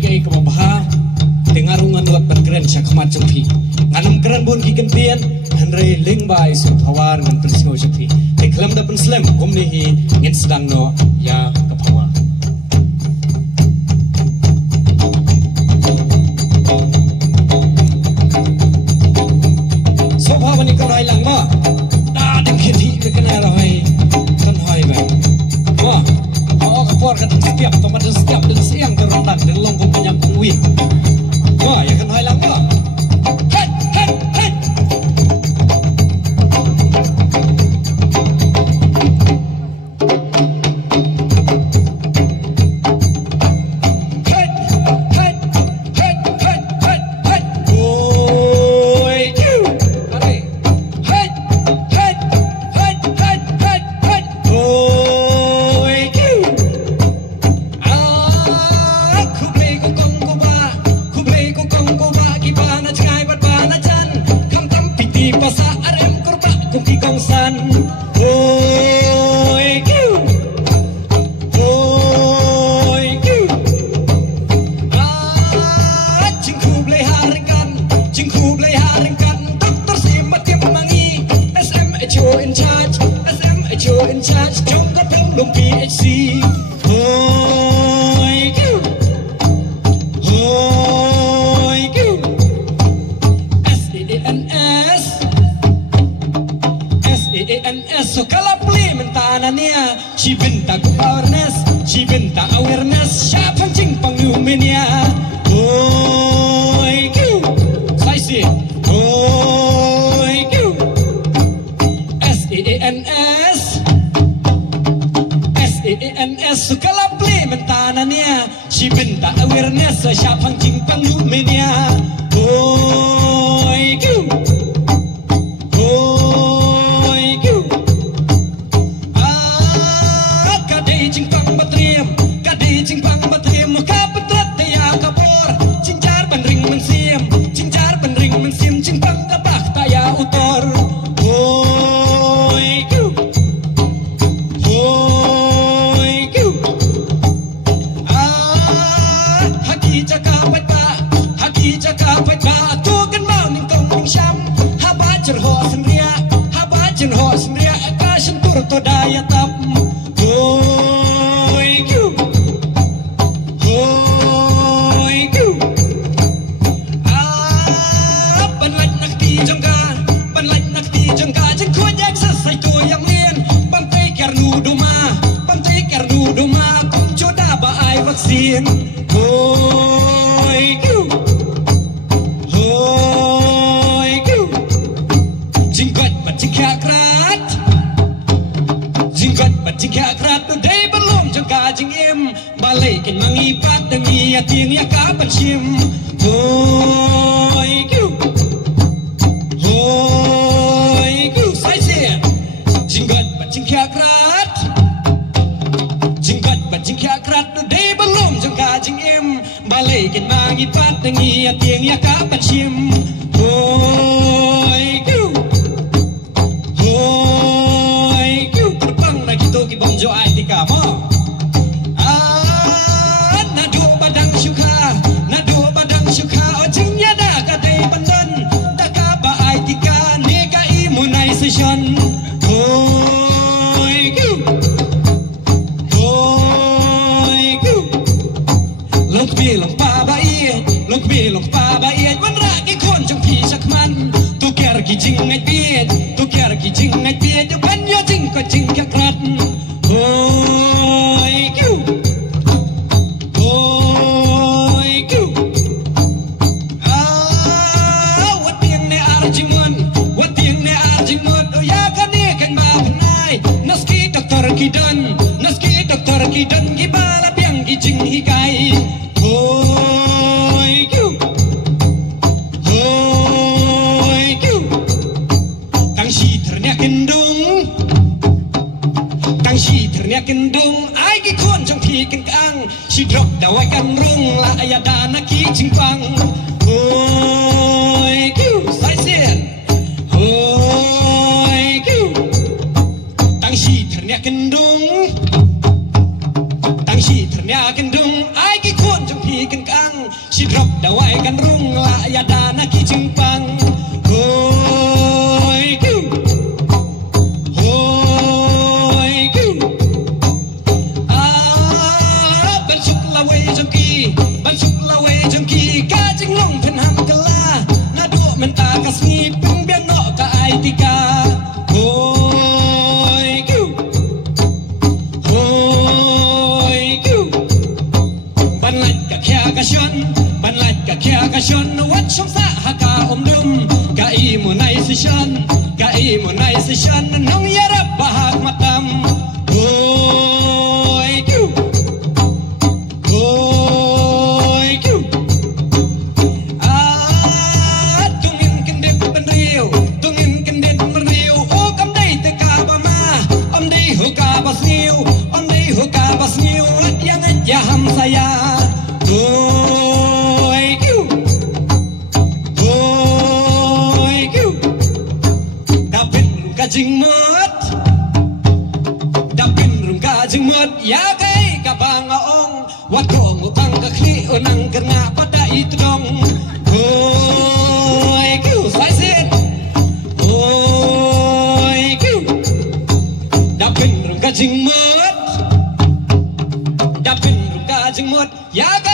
kay kababaha dengarungan wat berkeren syakmat jumpi nganam keren bun kiken pian hanrei lingbay su thawar ngan prisngo jumpi iklam da penslam kumni hi ngin sedang no ya kapawa sobhavani kanai langma da ding khiti bekana rahai kan hai bai wa kapor kan setiap tomat setiap dan siang terontak dan longkong penyam kuwi wah ya kan hai langma het het het So kalau beli mentananya, si benta awareness, si benta awareness, siapa cing pangumenya? Oi, kyu, saya sih, oi, kyu, SEANS, SEANS. So kalau beli mentananya, si benta awareness, siapa cing pangumenya? Oi, kyu. Daya tap, hoi kyu, hoi kyu. Ban lạnh nặc ti trong ga, ban lạnh nặc ti trong ga. Chân khôi nhạc sát say tôi yang liên. Bam tay kẹt nụ đô ma, bam tay kẹt nụ đô ma. Cũng cho đã bà ai vaccine, hoi kyu, hoi kyu. Chinh quật và chinh khạc rát. Jingkat bajingkat rat day belum jengka jingim balik kin mangipat dengi tiang ya kapan sim hoi kyu hoi kyu sai se jingkat bajingkat rat day belum jengka jingim balik kin mangipat dengi tiang ya kapan sim hoi kyu bong jo ai ti ka mo na du badang syukha o jing ya da ka dei bandan da ka ba ai ti ka ne ka immunization hoi kyu long pa ba i wan ra ki kon jong phi sak man tu ker ki jing ngai piet yo ban yo jing ko jing ka krat hoi kyu wat tiang ne arjimun o ya ka ne kan ba pnai naski doktor kidan gi bala piang gi jing hi kai hoi kyu tang shi ternya kendung ai ki kon jong phi ken kang si drop dawai kan rung la ya dana ki jing pang hoi kyu sai sen hoi kyu tang shi ternya kendung ai ki kon jong phi ken kang drop dawai kan rung la ya dana ki cimpang hoi ku hoi ku ban suk la wei jong ki ka jing long pen ham kala na do men ta ka sni pung bian no ka ai tika hoi ku hoi ku ban lạch ka kya ka shon ban lạch ka kya ka shon wat shom sa ha ka dum ka I mo nai si shan nong ya rap ba hak matam hoi ku hoi ku tungin kendit ben riu o kam dai te ka ba ma om dai ho ka ba sniu at yang ya ham saya hoi ku hoi ku dapin ka jing mot ya kai ka bang ong wat kong utang ka khli onang ka nga pada itrong hoi ku sai sin hoi ku dapin ka jing mot ya kai